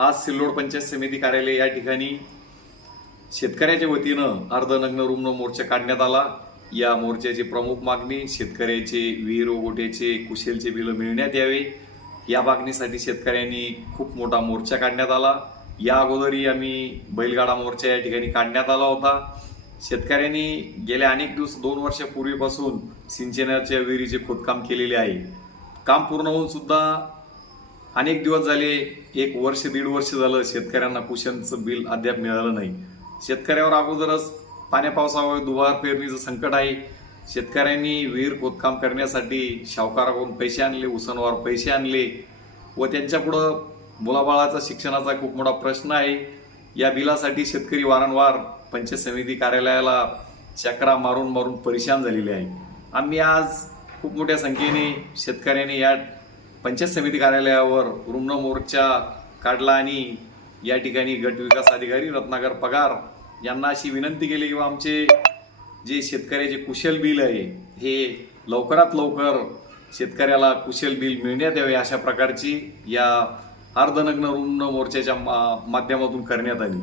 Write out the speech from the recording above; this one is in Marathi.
आज सिल्लोड पंचायत समिती कार्यालय या ठिकाणी शेतकऱ्याच्या वतीनं अर्धनग्न रुग्ण मोर्चा काढण्यात आला. या मोर्चाची प्रमुख मागणी शेतकऱ्याचे विहीर गोठ्याचे कुशलचे बिलं मिळण्यात यावे. या मागणीसाठी शेतकऱ्यांनी खूप मोठा मोर्चा काढण्यात आला. या अगोदरही आम्ही बैलगाडा मोर्चा या ठिकाणी काढण्यात आला होता. शेतकऱ्यांनी गेल्या अनेक दिवस दोन वर्षापूर्वीपासून सिंचनाच्या विहिरीचे खोदकाम केलेले आहे. काम पूर्ण होऊन सुद्धा अनेक दिवस झाले एक वर्ष दीड वर्ष झालं शेतकऱ्यांना कुशनचं बिल अद्याप मिळालं नाही. शेतकऱ्यावर अगोदरच पाण्या पावसामुळे दुबार पेरणीचं संकट आहे. शेतकऱ्यांनी विहीर खोदकाम करण्यासाठी सावकाराकडून पैसे आणले उसनवार पैसे आणले व त्यांच्यापुढं मुलाबाळाचा शिक्षणाचा खूप मोठा प्रश्न आहे. या बिलासाठी शेतकरी वारंवार पंचायत समिती कार्यालयाला चक्रा मारून मारून परेशान झालेले आहे. आम्ही आज खूप मोठ्या संख्येने शेतकऱ्यांनी या पंचायत समिती कार्यालयावर रुग्ण मोर्चा काढला आणि या ठिकाणी गट विकास अधिकारी रत्नाकर पगार यांना अशी विनंती केली किंवा आमचे जे शेतकऱ्याचे कुशल बिल आहे हे लवकरात लवकर शेतकऱ्याला कुशल बिल मिळण्यात यावे अशा प्रकारची या अर्धनग्न रुग्ण मोर्चाच्या मा- माध्यमातून करण्यात आली.